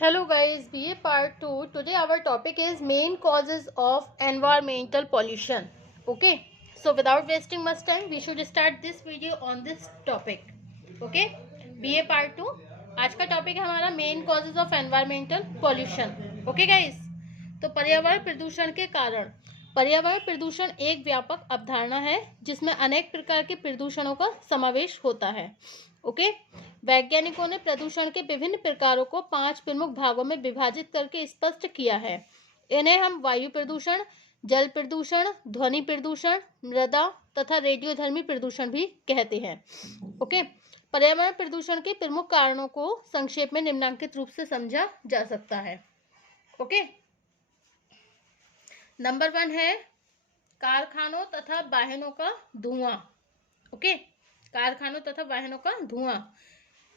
Hello guys, BA part 2. Today our topic is main causes of environmental pollution. Okay, so without wasting much time, we should start this video on this topic. Okay, BA part 2. आज का topic है हमारा main causes of environmental pollution. Okay guys, तो पर्यावरण प्रदूषण के कारण. पर्यावरण प्रदूषण एक व्यापक अवधारणा है जिसमें अनेक प्रकार के प्रदूषणों का समावेश होता है. ओके, वैज्ञानिकों ने प्रदूषण के विभिन्न प्रकारों को 5 प्रमुख भागों में विभाजित करके स्पष्ट किया है. इन्हें हम वायु प्रदूषण, जल प्रदूषण, ध्वनि प्रदूषण, मृदा तथा रेडियोधर्मी प्रदूषण भी कहते हैं. ओके, पर्यावरण प्रदूषण के प्रमुख कारणों को संक्षेप में निम्नलिखित रूप से समझा जा सकता है. ओके, नंबर 1 है कारखानों तथा वाहनों का धुआं. ओके, कारखानों तथा वाहनों का धुआं.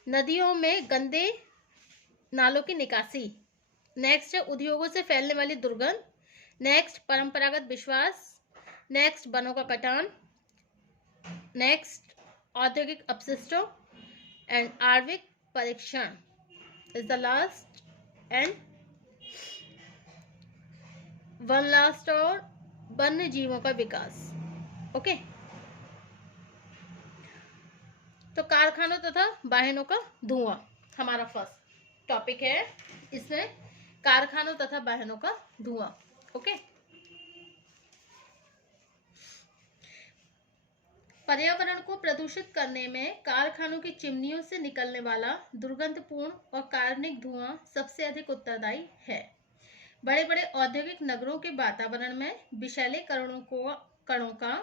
नदियों में गंदे नालों की निकासी. नेक्स्ट है उद्योगों से फैलने वाली दुर्गंध. नेक्स्ट परंपरागत विश्वास. नेक्स्ट वनों का कटान. नेक्स्ट औद्योगिक अपशिष्टों एंड आणविक परीक्षण is the last and one last और वन्य जीवों का विकास. ओके, तो कारखानों तथा वाहनों का धुआं हमारा फर्स्ट टॉपिक है. इसमें कारखानों तथा वाहनों का धुआं. ओके, पर्यावरण को प्रदूषित करने में कारखानों की चिमनियों से निकलने वाला दुर्गंधपूर्ण और कार्बनिक धुआं सबसे अधिक उत्तरदायी है. बड़े बड़े औद्योगिक नगरों के वातावरण में विषैले कणों का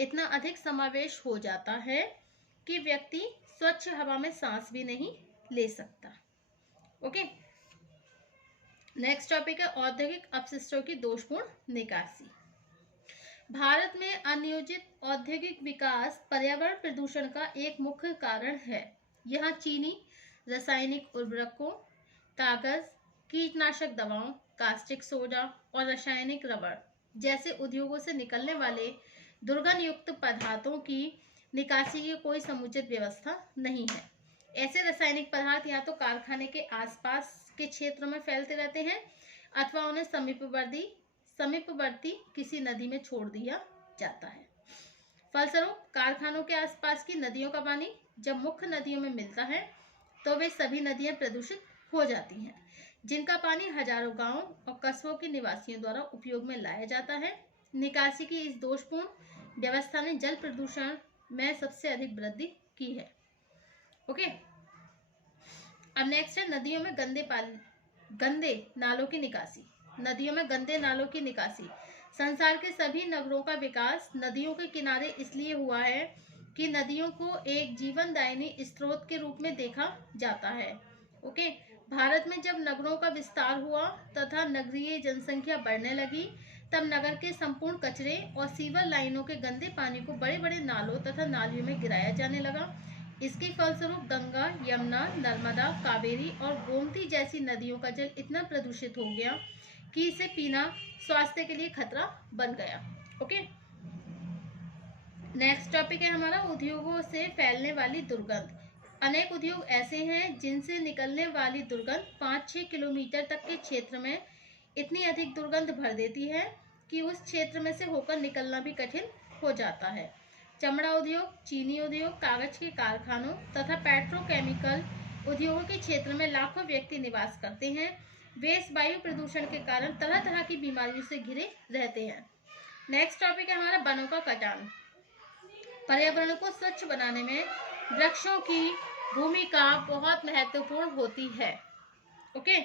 इतना अधिक समावेश हो जाता है कि व्यक्ति स्वच्छ हवा में सांस भी नहीं ले सकता. ओके, नेक्स्ट टॉपिक है औद्योगिक अपशिष्टों की दोषपूर्ण निकासी. भारत में अनियोजित औद्योगिक विकास पर्यावरण प्रदूषण का एक मुख्य कारण है. यहाँ चीनी, रासायनिक उर्वरकों, कागज, कीटनाशक दवाओं, कास्टिक सोडा और रासायनिक रबड़ जैसे उद्योगों से निकलने वाले दुर्गंध युक्त पदार्थों की निकासी की कोई समुचित व्यवस्था नहीं है. ऐसे रासायनिक पदार्थ या तो कारखाने के आसपास के क्षेत्र में फैलते रहते हैं अथवा उन्हें समीपवर्ती किसी नदी में छोड़ दिया जाता है. फलस्वरूप कारखानों के आसपास की नदियों का पानी जब मुख्य नदियों में मिलता है तो वे सभी नदियां प्रदूषित हो जाती हैं, जिनका पानी हजारों गांवों और कस्बों के निवासियों द्वारा उपयोग में लाया जाता है. निकासी की इस दोषपूर्ण व्यवस्था ने जल प्रदूषण में सबसे अधिक वृद्धि की है. ओके, अब नेक्स्ट है नदियों में गंदे नालों की निकासी. नदियों में गंदे नालों की निकासी. संसार के सभी नगरों का विकास नदियों के किनारे इसलिए हुआ है कि नदियों को एक जीवनदायिनी स्रोत के रूप में देखा जाता है. ओके, भारत में जब नगरों का विस्तार हुआ तथा नगरीय जनसंख्या बढ़ने लगी तब नगर के संपूर्ण कचरे और सीवर लाइनों के गंदे पानी को बड़े बड़े नालों तथा नालियों में गिराया जाने लगा. इसके फलस्वरूप गंगा, यमुना, नर्मदा, कावेरी और गोमती जैसी नदियों का जल इतना प्रदूषित हो गया कि इसे पीना स्वास्थ्य के लिए खतरा बन गया. ओके, नेक्स्ट टॉपिक है हमारा उद्योगों से फैलने वाली दुर्गंध. अनेक उद्योग ऐसे हैं जिनसे निकलने वाली दुर्गंध 5-6 किलोमीटर तक के क्षेत्र में इतनी अधिक दुर्गंध भर देती है कि उस क्षेत्र में से होकर निकलना भी कठिन हो जाता है. चमड़ा उद्योग, चीनी उद्योग, कागज के कारखानों तथा पेट्रोकेमिकल उद्योगों के क्षेत्र में लाखों व्यक्ति निवास करते हैं. वे इस वायु प्रदूषण के कारण तरह तरह की बीमारियों से घिरे रहते हैं. नेक्स्ट टॉपिक है हमारा वनों का कटान. पर्यावरण को स्वच्छ बनाने में वृक्षों की भूमिका बहुत महत्वपूर्ण होती है. ओके,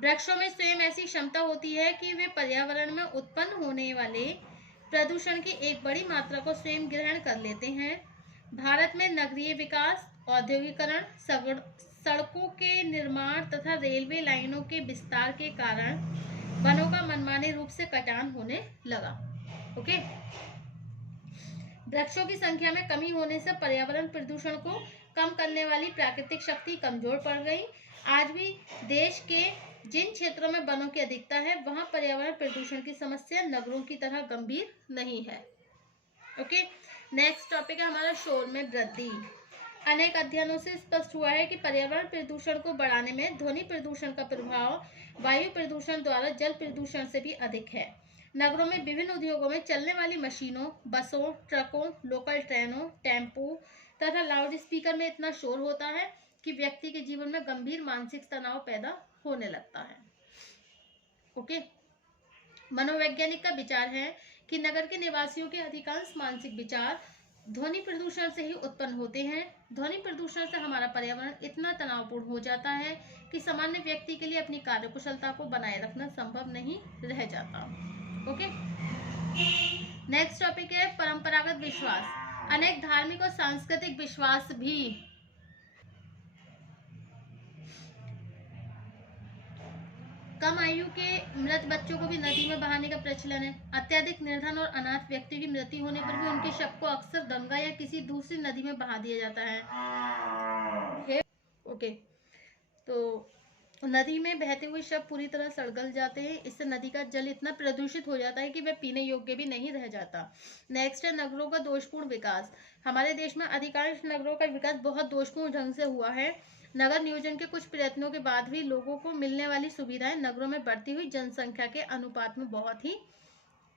वृक्षों में स्वयं ऐसी क्षमता होती है कि वे पर्यावरण में उत्पन्न होने वाले प्रदूषण की एक बड़ी मात्रा को स्वयं ग्रहण कर लेते हैं. भारत में नगरीय विकास, औद्योगिकरण, सड़कों के निर्माण तथा रेलवे लाइनों के विस्तार के कारण वनों का मनमाने रूप से कटान होने लगा. ओके, वृक्षों की संख्या में कमी होने से पर्यावरण प्रदूषण को कम करने वाली प्राकृतिक शक्ति कमजोर पड़ गई. आज भी देश के जिन क्षेत्रों में वनों की अधिकता है वहां पर्यावरण प्रदूषण की समस्या नगरों की तरह गंभीर नहीं है. ओके, नेक्स्ट टॉपिक है हमारा शोर में वृद्धि. अनेक अध्ययनों से स्पष्ट हुआ है कि पर्यावरण प्रदूषण को बढ़ाने में ध्वनि प्रदूषण का प्रभाव वायु प्रदूषण द्वारा जल प्रदूषण से भी अधिक है। नगरों में विभिन्न उद्योगों में चलने वाली मशीनों, बसों, ट्रकों, लोकल ट्रेनों, टेम्पो तथा लाउड स्पीकर में इतना शोर होता है कि व्यक्ति के जीवन में गंभीर मानसिक तनाव पैदा होने लगता है। ओके, मनोवैज्ञानिक का विचार है कि नगर के निवासियों के अधिकांश मानसिक विचार ध्वनि प्रदूषण से ही उत्पन्न होते हैं। ध्वनि प्रदूषण से हमारा पर्यावरण इतना तनावपूर्ण हो जाता है कि सामान्य व्यक्ति के लिए अपनी कार्यकुशलता को बनाए रखना संभव नहीं रह जाता। ओके, नेक्स्ट टॉपिक है परंपरागत विश्वास। अनेक धार्मिक और सांस्कृतिक विश्वास भी कम आयु के मृत बच्चों को भी नदी में बहाने का प्रचलन है। अत्यधिक निर्धन और अनाथ व्यक्ति की मृत्यु होने पर भी उनके शव को अक्सर गंगा या किसी दूसरी नदी में बहा दिया जाता है। ओके, तो नदी में बहते हुए शव पूरी तरह सड़गल जाते हैं। इससे नदी का जल इतना प्रदूषित हो जाता है कि वह पीने योग्य भी नहीं रह जाता। नेक्स्ट है नगरों का दोषपूर्ण विकास। हमारे देश में अधिकांश नगरों का विकास बहुत दोषपूर्ण ढंग से हुआ है। नगर नियोजन के कुछ प्रयत्नों के बाद भी लोगों को मिलने वाली सुविधाएं नगरों में बढ़ती हुई जनसंख्या के अनुपात में बहुत ही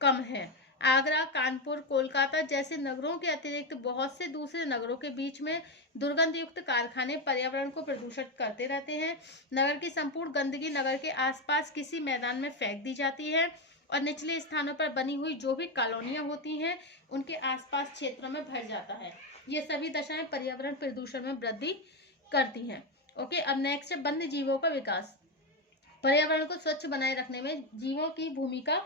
कम है। आगरा, कानपुर, कोलकाता जैसे नगरों के अतिरिक्त बहुत से दूसरे नगरों के बीच में दुर्गंध युक्त कारखाने पर्यावरण को प्रदूषित करते रहते हैं। नगर की संपूर्ण गंदगी नगर के आसपास किसी मैदान में फेंक दी जाती है और निचले स्थानों पर बनी हुई जो भी कॉलोनियां होती हैं उनके आसपास क्षेत्रों में भर जाता है। ये सभी दशाएं पर्यावरण प्रदूषण में वृद्धि करती हैं। ओके, अब नेक्स्ट है वन्य जीवों का विकास। पर्यावरण को स्वच्छ बनाए रखने में जीवों की भूमिका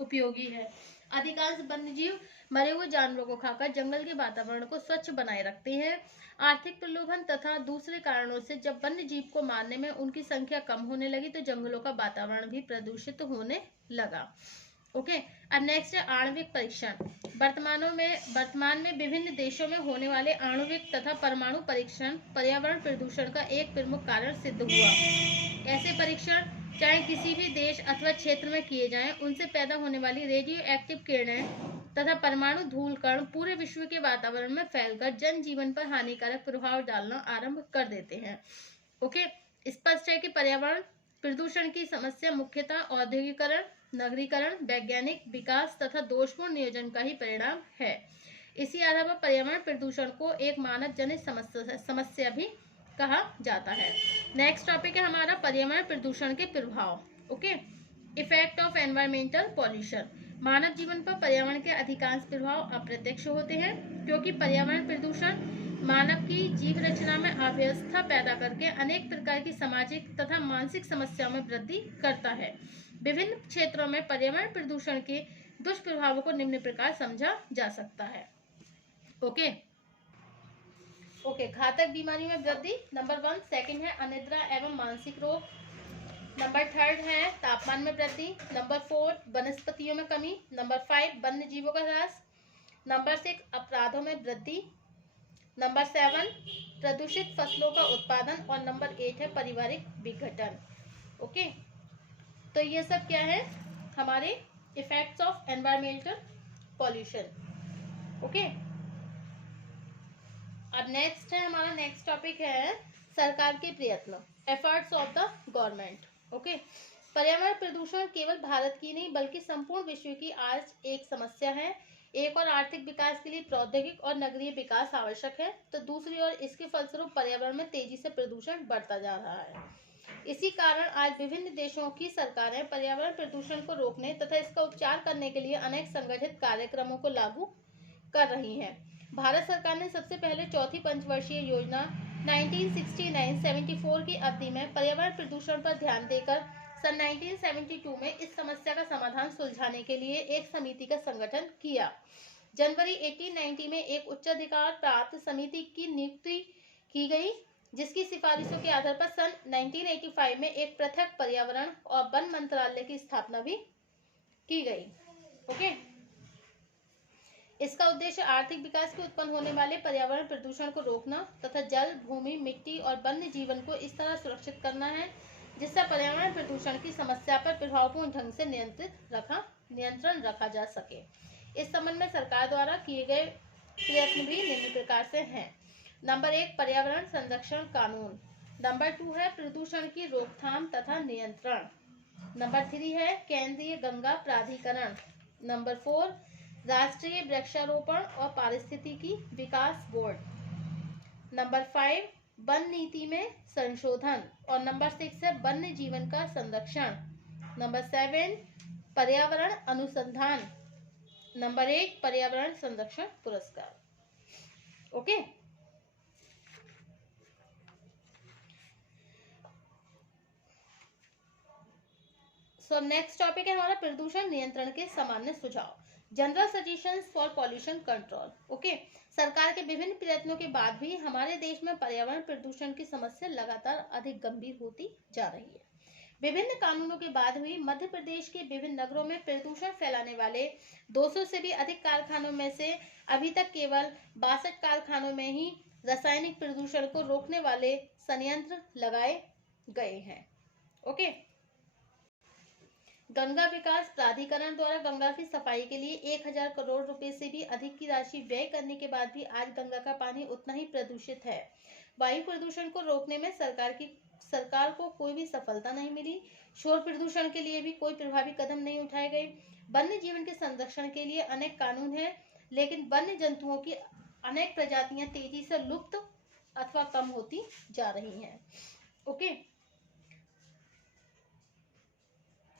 उपयोगी है। अधिकांश वन्यजीव मरे हुए जानवरों को खाकर जंगल के वातावरण को स्वच्छ बनाए रखते हैं। आर्थिक प्रलोभन तथा दूसरे कारणों से जब वन्य जीव को मारने में उनकी संख्या कम होने लगी तो जंगलों का वातावरण भी प्रदूषित होने लगा। ओके, अब नेक्स्ट है आणविक परीक्षण। वर्तमान में विभिन्न देशों में होने वाले आणविक तथा परमाणु परीक्षण पर्यावरण प्रदूषण का एक प्रमुख कारण सिद्ध हुआ। ऐसे परीक्षण चाहे किसी भी देश अथवा क्षेत्र में किए जाएं, उनसे पैदा होने वाली रेडियो एक्टिव किरणें तथा परमाणु धूल कण पूरे विश्व के वातावरण में फैलकर जनजीवन पर हानिकारक प्रभाव डालना आरंभ कर देते हैं। ओके, स्पष्ट है कि पर्यावरण प्रदूषण की समस्या मुख्यतः औद्योगिकरण, नगरीकरण, वैज्ञानिक विकास तथा दोषपूर्ण नियोजन का ही परिणाम है। इसी आधार पर पर्यावरण प्रदूषण को एक मानव जनित समस्या भी कहा जाता है। नेक्स्ट टॉपिक है हमारा पर्यावरण प्रदूषण के प्रभाव। Okay, effect of environmental pollution. मानव जीवन पर पर्यावरण के अधिकांश प्रभाव अप्रत्यक्ष होते हैं, क्योंकि पर्यावरण प्रदूषण मानव की जीव रचना में अव्यवस्था पैदा करके अनेक प्रकार की सामाजिक तथा मानसिक समस्याओं में वृद्धि करता है। विभिन्न क्षेत्रों में पर्यावरण प्रदूषण के दुष्प्रभावों को निम्न प्रकार समझा जा सकता है। ओके, घातक बीमारी में वृद्धि। नंबर 1, सेकंड है अनिद्रा एवं मानसिक रोग। नंबर 3 है तापमान में वृद्धि। नंबर 4, वनस्पतियों में कमी। नंबर 5, वन्य जीवों का ह्रास। नंबर 6, अपराधों में वृद्धि। नंबर 7, प्रदूषित फसलों का उत्पादन। और नंबर 8 है पारिवारिक विघटन। ओके, तो ये सब क्या है हमारे effects of environmental pollution. Okay, अब नेक्स्ट है हमारा नेक्स्ट टॉपिक है सरकार के प्रयत्न, efforts of the government. Okay, पर्यावरण प्रदूषण केवल भारत की नहीं बल्कि संपूर्ण विश्व की आज एक समस्या है। एक और आर्थिक विकास के लिए प्रौद्योगिक और नगरीय विकास आवश्यक है, तो दूसरी ओर इसके फलस्वरूप पर्यावरण में तेजी से प्रदूषण बढ़ता जा रहा है। इसी कारण आज विभिन्न देशों की सरकारें पर्यावरण प्रदूषण को रोकने तथा इसका उपचार करने के लिए अनेक संगठित कार्यक्रमों को लागू कर रही हैं। भारत सरकार ने सबसे पहले चौथी पंचवर्षीय योजना 1969-74 की अवधि में पर्यावरण प्रदूषण पर ध्यान देकर सन 1972 में इस समस्या का समाधान सुलझाने के लिए एक समिति का संगठन किया। जनवरी 1890 में एक उच्चाधिकार प्राप्त समिति की नियुक्ति की गई, जिसकी सिफारिशों के आधार पर सन 1985 में एक पृथक पर्यावरण और वन मंत्रालय की स्थापना भी की गई। ओके, इसका उद्देश्य आर्थिक विकास के उत्पन्न होने वाले पर्यावरण प्रदूषण को रोकना तथा जल, भूमि, मिट्टी और वन्य जीवन को इस तरह सुरक्षित करना है जिससे पर्यावरण प्रदूषण की समस्या पर प्रभावपूर्ण ढंग से नियंत्रण रखा जा सके। इस संबंध में सरकार द्वारा किए गए प्रयत्न भी निम्न प्रकार से हैं। नंबर 1 पर्यावरण संरक्षण कानून। नंबर 2 है प्रदूषण की रोकथाम तथा नियंत्रण। नंबर 3 है केंद्रीय गंगा प्राधिकरण। नंबर 4 राष्ट्रीय वृक्षारोपण और पारिस्थितिकी विकास बोर्ड। नंबर 5 वन नीति में संशोधन। और नंबर 6 है वन्य जीवन का संरक्षण। नंबर 7 पर्यावरण अनुसंधान। नंबर 8 पर्यावरण संरक्षण पुरस्कार। ओके, सो नेक्स्ट टॉपिक है हमारा प्रदूषण नियंत्रण के सामान्य सुझाव, general suggestions for pollution control. Okay, सरकार के विभिन्न प्रयत्नों के बाद भी हमारे देश में पर्यावरण प्रदूषण की समस्या लगातार अधिक गंभीर होती जा रही है। विभिन्न कानूनों के बाद भी मध्य प्रदेश के विभिन्न नगरों में प्रदूषण फैलाने वाले 200 से भी अधिक कारखानों में से अभी तक केवल 62 कारखानों में ही रासायनिक प्रदूषण को रोकने वाले संयंत्र लगाए गए हैं। ओके, गंगा विकास प्राधिकरण द्वारा गंगा की सफाई के लिए 1000 करोड़ रुपए से भी अधिक की राशि व्यय करने के बाद भी आज गंगा का पानी उतना ही प्रदूषित है। वायु प्रदूषण को रोकने में सरकार को कोई भी सफलता नहीं मिली। शोर प्रदूषण के लिए भी कोई प्रभावी कदम नहीं उठाए गए। वन्य जीवन के संरक्षण के लिए अनेक कानून हैं, लेकिन वन्य जंतुओं की अनेक प्रजातियां तेजी से लुप्त अथवा कम होती जा रही हैं। ओके,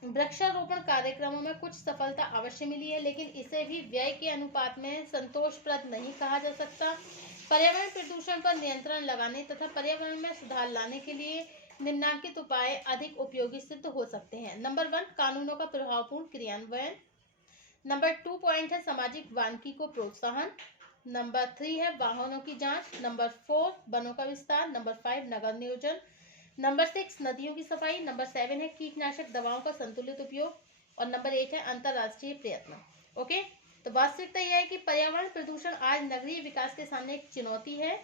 वृक्षारोपण कार्यक्रमों में कुछ सफलता अवश्य मिली है, लेकिन इसे भी व्यय के अनुपात में संतोषप्रद नहीं कहा जा सकता। पर्यावरण प्रदूषण पर नियंत्रण लगाने तथा पर्यावरण में सुधार लाने के लिए निम्नलिखित उपाय अधिक उपयोगी सिद्ध हो सकते हैं। नंबर 1 कानूनों का प्रभावपूर्ण क्रियान्वयन। नंबर 2 पॉइंट है सामाजिक वानिकी को प्रोत्साहन। नंबर 3 है वाहनों की जांच। नंबर 4 वनों का विस्तार। नंबर 5 नगर नियोजन। नंबर 6 नदियों की सफाई। नंबर 7 है कीटनाशक दवाओं का संतुलित उपयोग। और नंबर 8 है अंतरराष्ट्रीय प्रयत्न। ओके, तो वास्तविकता यह है कि पर्यावरण प्रदूषण आज नगरीय विकास के सामने एक चुनौती है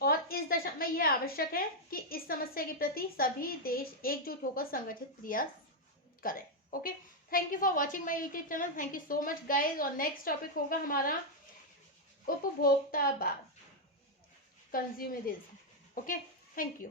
और इस दशा में यह आवश्यक है कि इस समस्या के प्रति सभी देश एकजुट होकर संगठित प्रयास करें। Okay, thank you for watching my YouTube channel. Thank you so much guys. और नेक्स्ट टॉपिक होगा हमारा उपभोक्तावाद, कंज्यूमरिज्म। Okay, thank you.